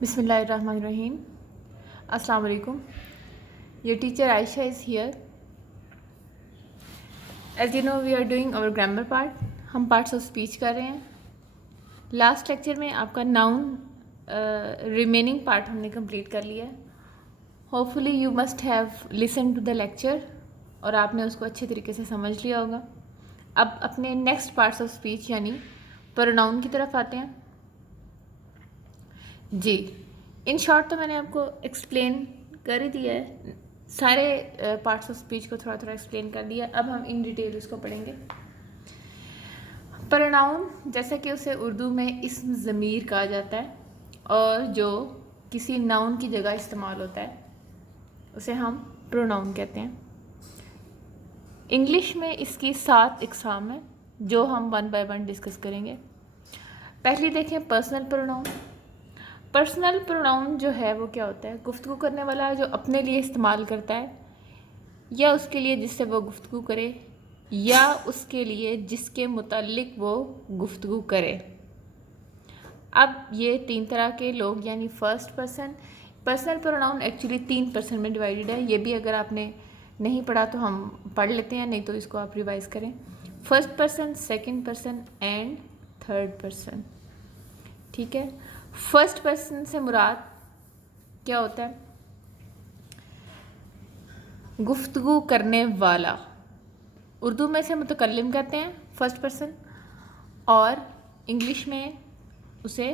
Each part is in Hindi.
बिस्मिल्लाहिर्रहमानिर्रहीम। अस्सलाम वालेकुम। Your teacher Aisha is here. As you know, we are doing our grammar part. हम पार्ट्स ऑफ स्पीच कर रहे हैं। लास्ट लेक्चर में आपका नाउन रिमेनिंग पार्ट हमने कंप्लीट कर लिया है। Hopefully you must have listen to the lecture और आपने उसको अच्छे तरीके से समझ लिया होगा। अब अपने नेक्स्ट पार्ट्स ऑफ स्पीच यानी प्रोनाउन की तरफ आते हैं। जी, इन शॉर्ट तो मैंने आपको एक्सप्लेन कर ही दिया है, सारे पार्ट्स ऑफ स्पीच को थोड़ा थोड़ा एक्सप्लेन कर दिया। अब हम इन डिटेल इसको पढ़ेंगे। प्रोनाउन जैसा कि उसे उर्दू में इस्म ज़मीर कहा जाता है और जो किसी नाउन की जगह इस्तेमाल होता है उसे हम प्रोनाउन कहते हैं। इंग्लिश में इसकी 7 इकसाम है जो हम वन बाय वन डिस्कस करेंगे। पहली देखें पर्सनल प्रोनाउन। पर्सनल प्रोनाउन जो है वो क्या होता है? गुफ्तगू करने वाला जो अपने लिए इस्तेमाल करता है या उसके लिए जिससे वो गुफ्तगू करे या उसके लिए जिसके मुताल्लिक वो गुफ्तगू करे। अब ये 3 तरह के लोग यानी first person. Personal pronoun actually 3 person में डिवाइडेड है। ये भी अगर आपने नहीं पढ़ा तो हम पढ़ लेते हैं, नहीं तो इसको आप रिवाइज करें। First person, second person and third person. ठीक है। फर्स्ट पर्सन से मुराद क्या होता है? गुफ्तगू करने वाला। उर्दू में से मुतकल्लिम कहते हैं फर्स्ट पर्सन और इंग्लिश में उसे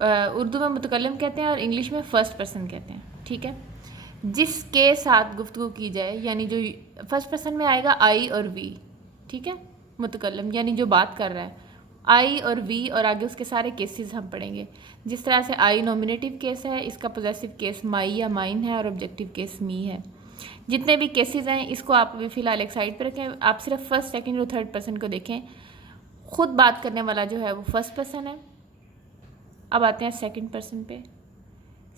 उर्दू में मुतकल्लिम कहते हैं और इंग्लिश में फर्स्ट पर्सन कहते हैं। ठीक है। जिसके साथ गुफ्तगू की जाए यानी जो फर्स्ट पर्सन में आएगा आई और वी। ठीक है। मुतकल्लिम यानी जो बात कर रहा है, आई और वी और आगे उसके सारे केसेस हम पढ़ेंगे। जिस तरह से आई नॉमिनेटिव केस है, इसका पोजेसिव केस माई या माइन है और ऑब्जेक्टिव केस मी है। जितने भी केसेस हैं इसको आप अभी फ़िलहाल एक साइड पर रखें। आप सिर्फ फर्स्ट, सेकंड और थर्ड पर्सन को देखें। खुद बात करने वाला जो है वो फर्स्ट पर्सन है। अब आते हैं सेकंड पर्सन पे।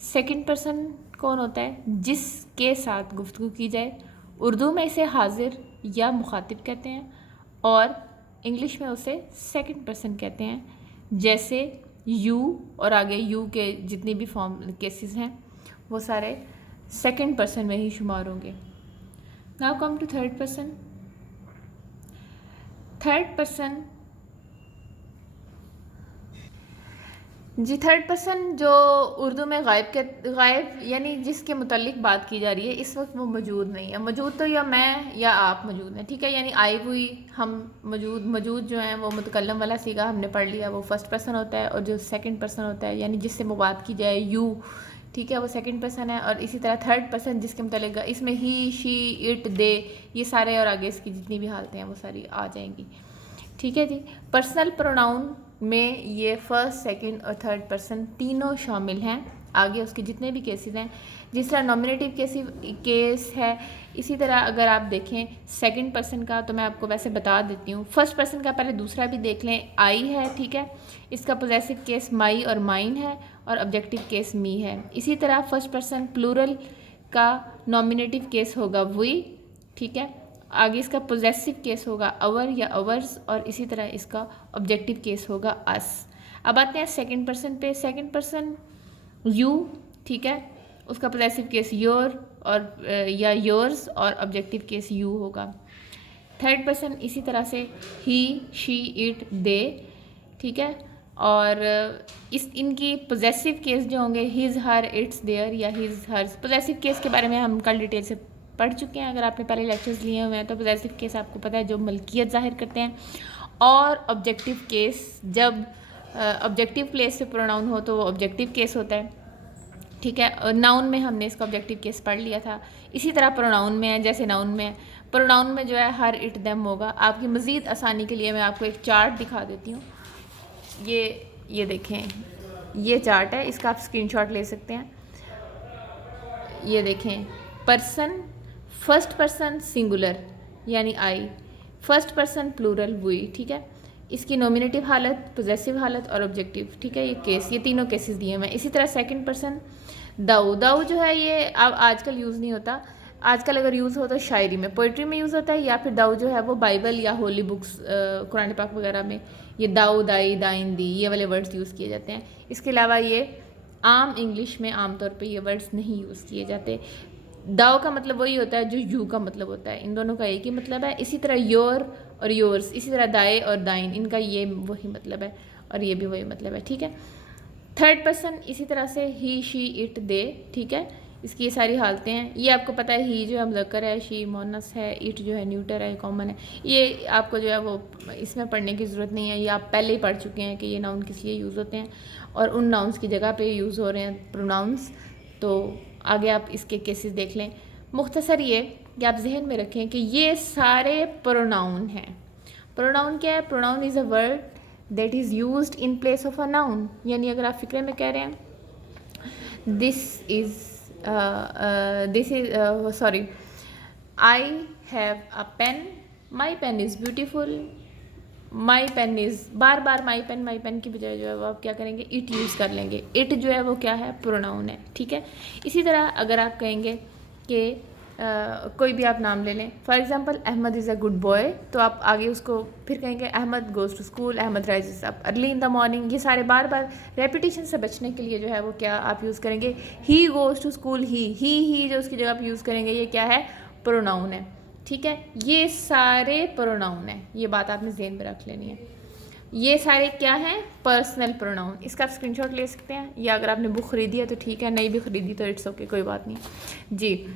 सेकंड पर्सन कौन होता है? जिसके साथ गुफ्तगू की जाए। उर्दू में इसे हाजिर या मुखातिब कहते हैं और इंग्लिश में उसे सेकंड पर्सन कहते हैं। जैसे यू और आगे यू के जितनी भी फॉर्म केसेस हैं वो सारे सेकंड पर्सन में ही शुमार होंगे। Now come to third person. Third person जी, थर्ड पर्सन जो उर्दू में गायब यानी जिसके मुताल्लिक बात की जा रही है, इस वक्त वो मौजूद नहीं है। मौजूद तो या मैं या आप मौजूद हैं। ठीक है। यानी आई हुई हम मौजूद जो हैं वो मुतकल्लम वाला सीगा हमने पढ़ लिया, वो फर्स्ट पर्सन होता है। और जो सेकंड पर्सन होता है यानी जिससे वो बात की जाए यू, ठीक है, वो सेकंड पर्सन है। और इसी तरह थर्ड पर्सन जिसके मुताल्लिक इसमें ही, शी, इट, दे, ये सारे और आगे इसकी जितनी भी हालतें हैं वो सारी आ जाएंगी। ठीक है जी। पर्सनल प्रोनाउन में ये फर्स्ट, सेकंड और थर्ड पर्सन तीनों शामिल हैं। आगे उसके जितने भी केसेस हैं, जिस तरह नॉमिनेटिव केस है, इसी तरह अगर आप देखें सेकंड पर्सन का तो मैं आपको वैसे बता देती हूँ। फर्स्ट पर्सन का पहले दूसरा भी देख लें। आई है, ठीक है, इसका पोजेसिव केस माई और माइन है और ऑब्जेक्टिव केस मी है। इसी तरह फर्स्ट पर्सन प्लूरल का नॉमिनेटिव केस होगा वी, ठीक है, आगे इसका पोजेसिव केस होगा अवर या अवर्स और इसी तरह इसका ऑब्जेक्टिव केस होगा अस। अब आते हैं सेकंड पर्सन पे। सेकंड पर्सन यू, ठीक है, उसका पोजेसिव केस योर और या योर्स और ऑब्जेक्टिव केस यू होगा। थर्ड पर्सन इसी तरह से ही, शी, इट, दे, ठीक है, और इनकी पोजेसिव केस जो होंगे हिज, हर, इट्स, देयर या हिज, हर्स। पोजेसिव केस के बारे में हम कल डिटेल से पढ़ चुके हैं। अगर आपने पहले लेक्चर्स लिए हुए हैं तो पोजेसिव केस आपको पता है जो मलकियत जाहिर करते हैं। और ऑब्जेक्टिव केस जब ऑब्जेक्टिव प्लेस से प्रोनाउन हो तो वो ऑब्जेक्टिव केस होता है। ठीक है। और नाउन में हमने इसका ऑब्जेक्टिव केस पढ़ लिया था। इसी तरह प्रोनाउन में है जैसे नाउन में है। प्रोनाउन में जो है हर, इट, देम होगा। आपकी मज़ीद आसानी के लिए मैं आपको एक चार्ट दिखा देती हूँ। ये देखें, ये चार्ट है, इसका आप स्क्रीनशॉट ले सकते हैं। ये देखें, पर्सन, फर्स्ट पर्सन सिंगुलर यानी आई, फर्स्ट पर्सन प्लूरल वी, ठीक है, इसकी नॉमिनेटिव हालत, पोजेसिव हालत और ऑब्जेक्टिव, ठीक है, ये केस, ये तीनों केसेस दिए हैं। इसी तरह सेकंड पर्सन दाऊ। दाऊ जो है ये अब आजकल यूज़ नहीं होता। आजकल अगर यूज़ हो तो शायरी में, पोइट्री में यूज़ होता है, या फिर दाऊ जो है वो बाइबल या होली बुक्स, कुरान पाक वगैरह में ये दाऊ, दाई, दाइंदी, ये वाले वर्ड्स यूज़ किए जाते हैं। इसके अलावा ये आम इंग्लिश में आमतौर पे ये वर्ड्स नहीं यूज़ किए जाते। दाओ का मतलब वही होता है जो यू का मतलब होता है, इन दोनों का एक ही मतलब है। इसी तरह योर और योर्स, इसी तरह दाए और दाइन, इनका ये वही मतलब है और ये भी वही मतलब है, ठीक है। थर्ड पर्सन इसी तरह से ही, शी, इट, दे, ठीक है। इसकी ये सारी हालतें हैं। ये आपको पता है, ही जो है मुज़क्कर है, शी मोनस है, इट जो है न्यूटर है, कॉमन है। ये आपको जो है वो इसमें पढ़ने की ज़रूरत नहीं है, ये आप पहले ही पढ़ चुके हैं कि ये नाउन किस लिए यूज़ होते हैं और उन नाउन्स की जगह पे यूज़ हो रहे हैं प्रोनाउंस। तो आगे आप इसके केसेस देख लें। मुख्तसर ये कि आप जहन में रखें कि ये सारे प्रोनाउन हैं। प्रोनाउन क्या है? Pronoun is a word that is used in place of a noun. यानी अगर आप फ़िक्रे में कह रहे हैं this is sorry, I have a pen, my pen is beautiful, my pen is, बार बार माई पेन की बजाय जो है वो आप क्या करेंगे? इट यूज़ कर लेंगे। इट जो है वो क्या है? प्रोनाउन है, ठीक है। इसी तरह अगर आप कहेंगे कि कोई भी आप नाम ले लें, for example Ahmed is a good boy, तो आप आगे उसको फिर कहेंगे Ahmed goes to school, Ahmed rises up early in the morning. ये सारे बार बार रेपिटेशन से बचने के लिए जो है वो क्या आप यूज़ करेंगे? ही गोज़ टू स्कूल, ही जो उसकी जगह आप यूज़ करेंगे, ये क्या है? प्रोनाउन है, ठीक है। ये सारे प्रोनाउन हैं, ये बात आपने ज़हन में रख लेनी है। ये सारे क्या हैं? Personal pronoun. इसका आप स्क्रीनशॉट ले सकते हैं, या अगर आपने बुक खरीदी है तो ठीक है, नहीं भी खरीदी तो इट्स ओके, कोई बात नहीं जी।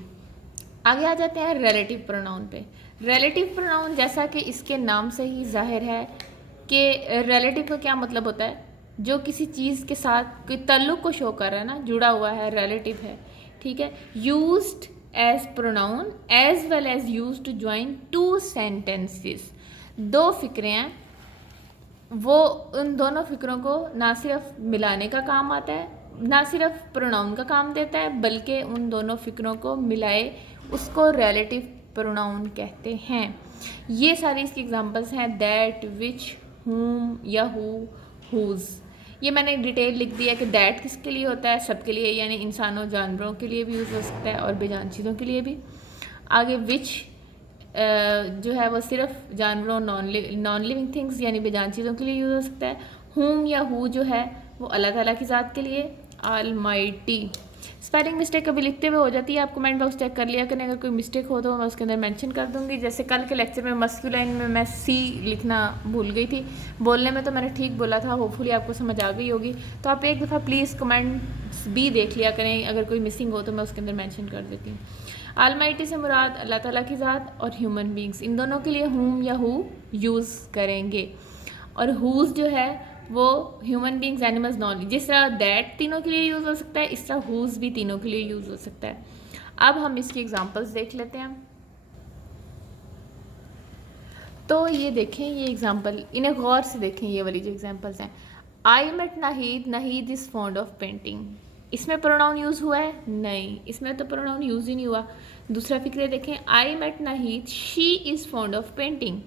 आगे आ जाते हैं रिलेटिव प्रोनाउन पे। रिलेटिव प्रोनाउन जैसा कि इसके नाम से ही जाहिर है कि रिलेटिव का क्या मतलब होता है? जो किसी चीज़ के साथ कोई ताल्लुक़ को शो कर रहा है ना, जुड़ा हुआ है, रिलेटिव है, ठीक है। Used as pronoun as well as used to join two sentences. दो फिक्रें हैं, वो उन दोनों फिक्रों को ना सिर्फ मिलाने का काम आता है, ना सिर्फ प्रोनाउन का काम देता है, बल्कि उन दोनों फिक्रों को मिलाए उसको रिलेटिव प्रोनाउन कहते हैं। ये सारी इसकी एग्जांपल्स हैं दैट, विच, हुम या हु, हुज। ये मैंने डिटेल लिख दिया कि दैट किसके लिए होता है? सबके लिए, यानी इंसानों जानवरों के लिए भी यूज़ हो सकता है और बेजान चीज़ों के लिए भी। आगे विच जो है वो सिर्फ जानवरों, नॉन लिविंग थिंग्स यानी बेजान चीज़ों के लिए यूज़ हो सकता है। हुम या हु जो है वो अल्लाह ताला की ज़ात के लिए। ऑलमाइटी, स्पेलिंग मिस्टेक कभी लिखते हुए हो जाती है, आप कमेंट बॉक्स चेक कर लिया करें, अगर कोई मिस्टेक हो तो मैं उसके अंदर मेंशन कर दूंगी। जैसे कल के लेक्चर में मस्कुलाइन में मैं सी लिखना भूल गई थी, बोलने में तो मैंने ठीक बोला था, होपफुली आपको समझ आ गई होगी। तो आप एक दफ़ा प्लीज़ कमेंट्स भी देख लिया करें, अगर कोई मिसिंग हो तो मैं उसके अंदर मेंशन कर देती हूँ। आलमाइटी से मुराद अल्लाह ताला की ज़ात और ह्यूमन बींग्स, इन दोनों के लिए हुम या हु यूज़ करेंगे। और हुज़ जो है वो ह्यूमन बींग्स, एनिमल्स, नॉन, जिस तरह दैट तीनों के लिए यूज़ हो सकता है, इस तरह हुज़ भी तीनों के लिए यूज़ हो सकता है। अब हम इसकी एग्जांपल्स देख लेते हैं। तो ये देखें, ये एग्जांपल, इन्हें गौर से देखें, ये वाली जो एग्जांपल्स हैं। I met Nahid, Nahid is fond of painting. इसमें प्रोनाउन यूज़ हुआ है? नहीं, इसमें तो प्रोनाउन यूज़ ही नहीं हुआ। दूसरा फिक्र देखें, I met Nahid, she is fond of painting.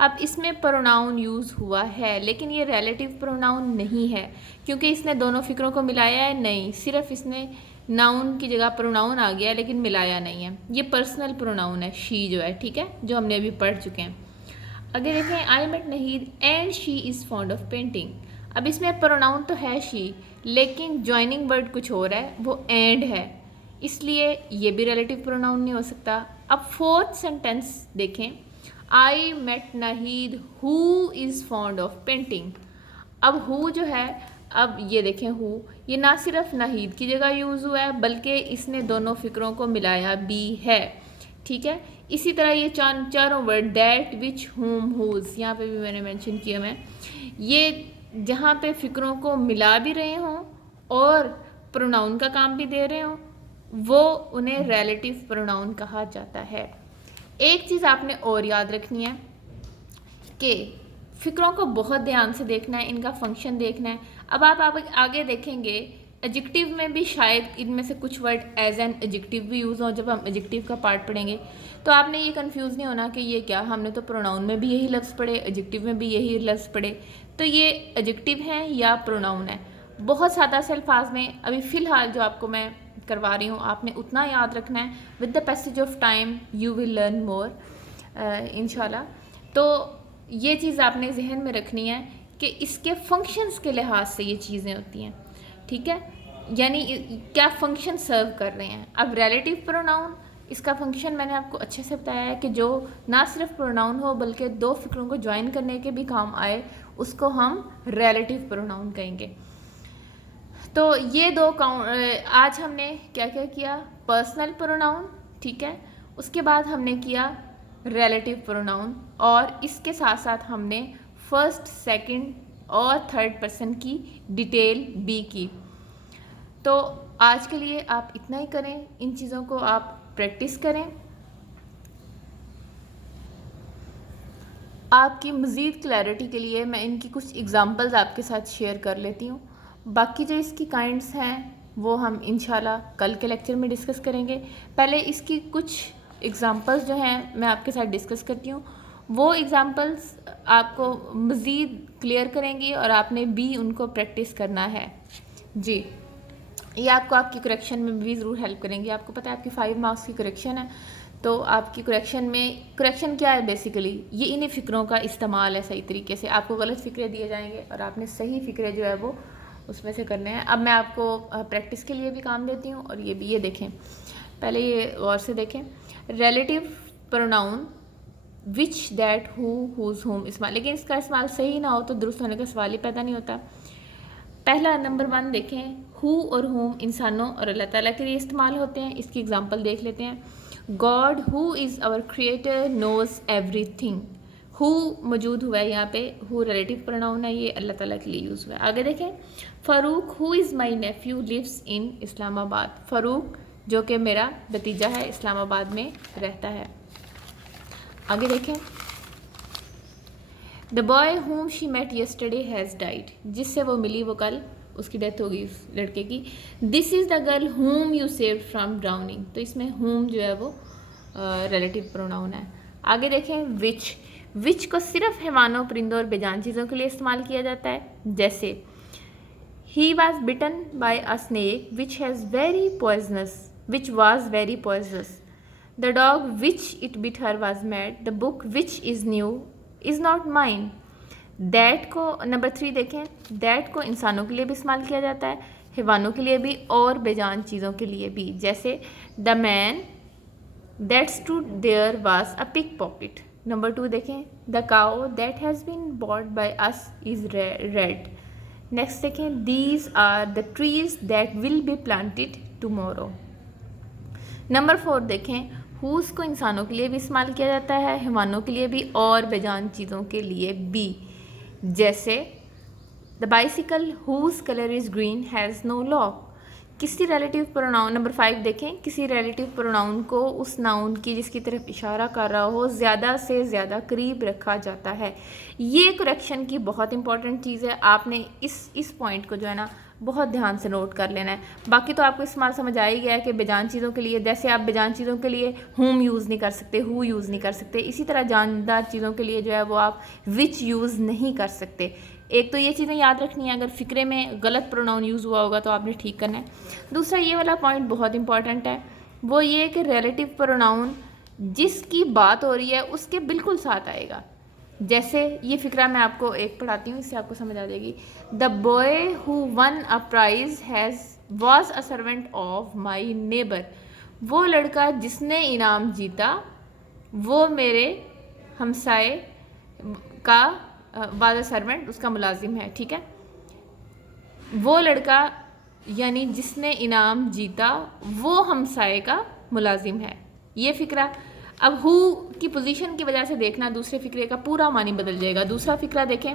अब इसमें प्रोनाउन यूज़ हुआ है, लेकिन ये रिलेटिव प्रोनाउन नहीं है, क्योंकि इसने दोनों फिक्रों को मिलाया है नहीं, सिर्फ इसने नाउन की जगह प्रोनाउन आ गया लेकिन मिलाया नहीं है। ये पर्सनल प्रोनाउन है, शी जो है, ठीक है, जो हमने अभी पढ़ चुके हैं। आगे देखें, I met Nahid and she is fond of painting. अब इसमें प्रोनाउन तो है शी, लेकिन ज्वाइनिंग वर्ड कुछ और है, वो एंड है, इसलिए ये भी रिलेटिव प्रोनाउन नहीं हो सकता। अब फोर्थ सेंटेंस देखें, I met Nahid who is fond of painting. अब हु जो है, अब ये देखें हु, ये ना सिर्फ नाहिद की जगह यूज़ हुआ है, बल्कि इसने दोनों फिक्रों को मिलाया भी है, ठीक है। इसी तरह ये चारों वर्ड दैट, विच, हुम, हुज, यहाँ पे भी मैंने मेंशन किया, मैं ये जहाँ पे फिक्रों को मिला भी रहे हों और प्रोनाउन का काम भी दे रहे हों, वो उन्हें रिलेटिव प्रोनाउन कहा जाता है। एक चीज़ आपने और याद रखनी है कि फिक्रों को बहुत ध्यान से देखना है, इनका फंक्शन देखना है। अब आप आगे देखेंगे, एडजेक्टिव में भी शायद इनमें से कुछ वर्ड एज एन एडजेक्टिव भी यूज़ हो, जब हम एडजेक्टिव का पार्ट पढ़ेंगे। तो आपने ये कंफ्यूज नहीं होना कि ये क्या, हमने तो प्रोनाउन में भी यही लफ्ज़ पढ़े, एडजेक्टिव में भी यही लफ्ज़ पढ़े, तो ये एडजेक्टिव है या प्रोनाउन है। बहुत सादा से अल्फाज में अभी फ़िलहाल जो आपको मैं करवा रही हूँ, आपने उतना याद रखना है। With the passage of time you will learn more इंशाल्लाह। तो ये चीज़ आपने जहन में रखनी है कि इसके फंक्शंस के लिहाज से ये चीज़ें होती हैं, ठीक है। यानी क्या फंक्शन सर्व कर रहे हैं। अब रिलेटिव प्रोनाउन, इसका फंक्शन मैंने आपको अच्छे से बताया है कि जो ना सिर्फ प्रोनाउन हो बल्कि दो फिक्रों को ज्वाइन करने के भी काम आए, उसको हम रिलेटिव प्रोनाउन कहेंगे। तो ये दो आज हमने क्या क्या किया, पर्सनल प्रोनाउन, ठीक है, उसके बाद हमने किया रिलेटिव प्रोनाउन, और इसके साथ साथ हमने फर्स्ट, सेकंड और थर्ड पर्सन की डिटेल भी की। तो आज के लिए आप इतना ही करें, इन चीज़ों को आप प्रैक्टिस करें। आपकी मज़ीद क्लैरिटी के लिए मैं इनकी कुछ एग्ज़ाम्पल्स आपके साथ शेयर कर लेती हूँ। बाकी जो इसकी काइंड्स हैं वो हम इंशाल्लाह कल के लेक्चर में डिस्कस करेंगे। पहले इसकी कुछ एग्ज़ाम्पल्स जो हैं मैं आपके साथ डिस्कस करती हूँ। वो एग्ज़ाम्पल्स आपको मज़ीद क्लियर करेंगी और आपने भी उनको प्रैक्टिस करना है। जी, ये आपको आपकी करेक्शन में भी ज़रूर हेल्प करेंगी। आपको पता है आपकी 5 मार्क्स की करेक्शन है, तो आपकी करेक्शन में, करेक्शन क्या है बेसिकली, ये इन्हीं फ़िक्रों का इस्तेमाल है सही तरीके से। आपको गलत फ़िक्रे दिए जाएंगे और आपने सही फ़िक्रे जो है वो उसमें से करने हैं। अब मैं आपको प्रैक्टिस के लिए भी काम देती हूँ, और ये भी, ये देखें, पहले ये गौर से देखें। Relative pronoun which, that, who, whose, whom इस्तेमाल, लेकिन इसका इस्तेमाल सही ना हो तो दुरुस्त होने का सवाल ही पैदा नहीं होता। पहला नंबर 1 देखें, हु और हुम इंसानों और अल्लाह ताला के लिए इस्तेमाल होते हैं। इसकी एग्जांपल देख लेते हैं। God who is our creator knows everything. Who मौजूद हुआ है यहाँ पे, हु रिलेटिव प्रोनाउन है, ये अल्लाह ताला के लिए यूज़ हुआ है। आगे देखें, Farooq who is my nephew lives in Islamabad. Farooq जो कि मेरा भतीजा है, इस्लामाबाद में रहता है। आगे देखें, the boy whom she met yesterday has died. जिससे वो मिली वो कल उसकी डेथ हो गई, उस लड़के की। This is the girl whom you saved from drowning. तो इसमें whom जो है वो रिलेटिव प्रोनाउन है। आगे देखें, विच को सिर्फ हैवानों, परिंदों और बेजान चीज़ों के लिए इस्तेमाल किया जाता है। जैसे he was bitten by a snake which has very poisonous, which was very poisonous. The dog which it bit her was mad. The book which is new is not mine. That को, नंबर 3 देखें, दैट को इंसानों के लिए भी इस्तेमाल किया जाता है, हैवानों के लिए भी और बेजान चीज़ों के लिए भी। जैसे the man that stood there was a pickpocket. Number 2 देखें, the cow that has been bought by us is red. Next देखें, these are the trees that will be planted tomorrow. Number 4 देखें, हुज को इंसानों के लिए भी इस्तेमाल किया जाता है, हैवानों के लिए भी और बेजान चीज़ों के लिए भी। जैसे the bicycle whose colour is green has no lock. किसी रिलेटिव प्रोनाउन, नंबर 5 देखें, किसी रिलेटिव प्रोनाउन को उस नाउन की जिसकी तरफ इशारा कर रहा हो ज़्यादा से ज़्यादा करीब रखा जाता है। ये करेक्शन की बहुत इंपॉर्टेंट चीज़ है। आपने इस पॉइंट को जो है ना बहुत ध्यान से नोट कर लेना है। बाकी तो आपको इस्तेमाल समझ आ ही गया है कि बेजान चीज़ों के लिए, जैसे आप बेजान चीज़ों के लिए हुम यूज़ नहीं कर सकते, हु यूज़ नहीं कर सकते, इसी तरह जानदार चीज़ों के लिए जो है वो आप विच यूज़ नहीं कर सकते। एक तो ये चीज़ें याद रखनी है, अगर फ़िक्रे में गलत प्रोनाउन यूज़ हुआ होगा तो आपने ठीक करना है। दूसरा ये वाला पॉइंट बहुत इंपॉर्टेंट है, वो ये कि रिलेटिव प्रोनाउन जिसकी बात हो रही है उसके बिल्कुल साथ आएगा। जैसे ये फ़िक्रा मैं आपको एक पढ़ाती हूँ, इससे आपको समझ आ जाएगी। The boy who one a price was a servant of my neighbour. वो लड़का जिसने इनाम जीता वो मेरे हमसाए का वाज अ सर्वेंट, उसका मुलाजिम है, ठीक है। वो लड़का यानी जिसने इनाम जीता वो हमसाए का मुलाजिम है, ये फ़िक्रा। अब हु की पोजीशन की वजह से देखना दूसरे फ़िक्रे का पूरा मानी बदल जाएगा। दूसरा फ़िक्रा देखें,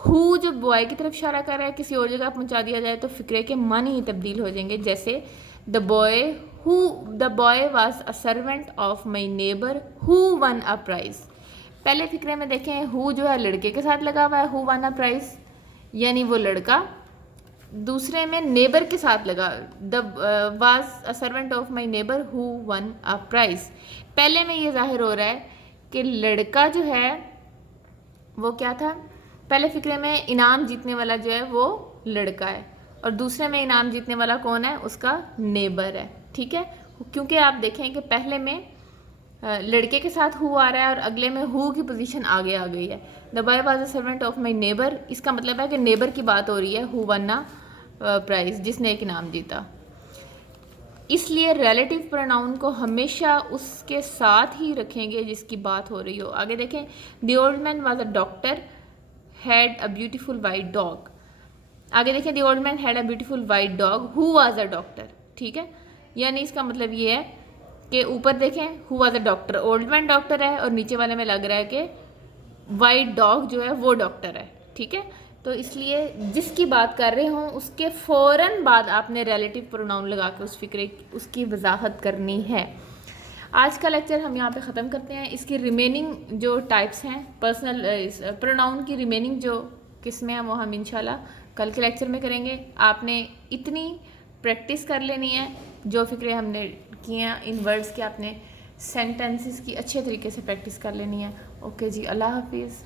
हु जो बॉय की तरफ इशारा कर रहा है, किसी और जगह पहुंचा दिया जाए तो फ़िक्रे के मानी ही तब्दील हो जाएंगे। जैसे the boy was a servant of my neighbour who one a price. पहले फ़िक्रे में देखें, हु जो है लड़के के साथ लगा हुआ है, हु वन अ प्राइज़ यानी वो लड़का। दूसरे में नेबर के साथ लगा, the was a servant of my neighbour who one a price. पहले में ये जाहिर हो रहा है कि लड़का जो है वो क्या था, पहले फ़िक्रे में इनाम जीतने वाला जो है वो लड़का है, और दूसरे में इनाम जीतने वाला कौन है, उसका नेबर है, ठीक है। क्योंकि आप देखें कि पहले में लड़के के साथ हु आ रहा है और अगले में हु की पोजीशन आगे आ गई है। The boy was a servant of my neighbour, इसका मतलब है कि नेबर की बात हो रही है, हु वन अ प्राइज़, जिसने एक इनाम जीता। इसलिए रिलेटिव प्रोनाउन को हमेशा उसके साथ ही रखेंगे जिसकी बात हो रही हो। आगे देखें, the old man was a doctor had a beautiful white dog. आगे देखें, the old man had a beautiful white dog who was a doctor. ठीक है, यानी इसका मतलब ये है कि ऊपर देखें who was a doctor, old man doctor है, और नीचे वाले में लग रहा है कि वाइट डॉग जो है वो डॉक्टर है। ठीक है, तो इसलिए जिसकी बात कर रहे हों उसके फ़ौरन बाद आपने रिलेटिव प्रोनाउन लगा के उस फिक्रे उसकी वजाहत करनी है। आज का लेक्चर हम यहाँ पे ख़त्म करते हैं। इसकी रिमेनिंग जो टाइप्स हैं पर्सनल प्रोनाउन की, रिमेनिंग जो किस्में हैं वो हम इंशाल्लाह कल के लेक्चर में करेंगे। आपने इतनी प्रैक्टिस कर लेनी है, जो फिक्रे हमने किए हैं इन वर्ड्स के, आपने सेंटेंसेस की अच्छे तरीके से प्रैक्टिस कर लेनी है। ओके जी, अल्लाह हाफिज़।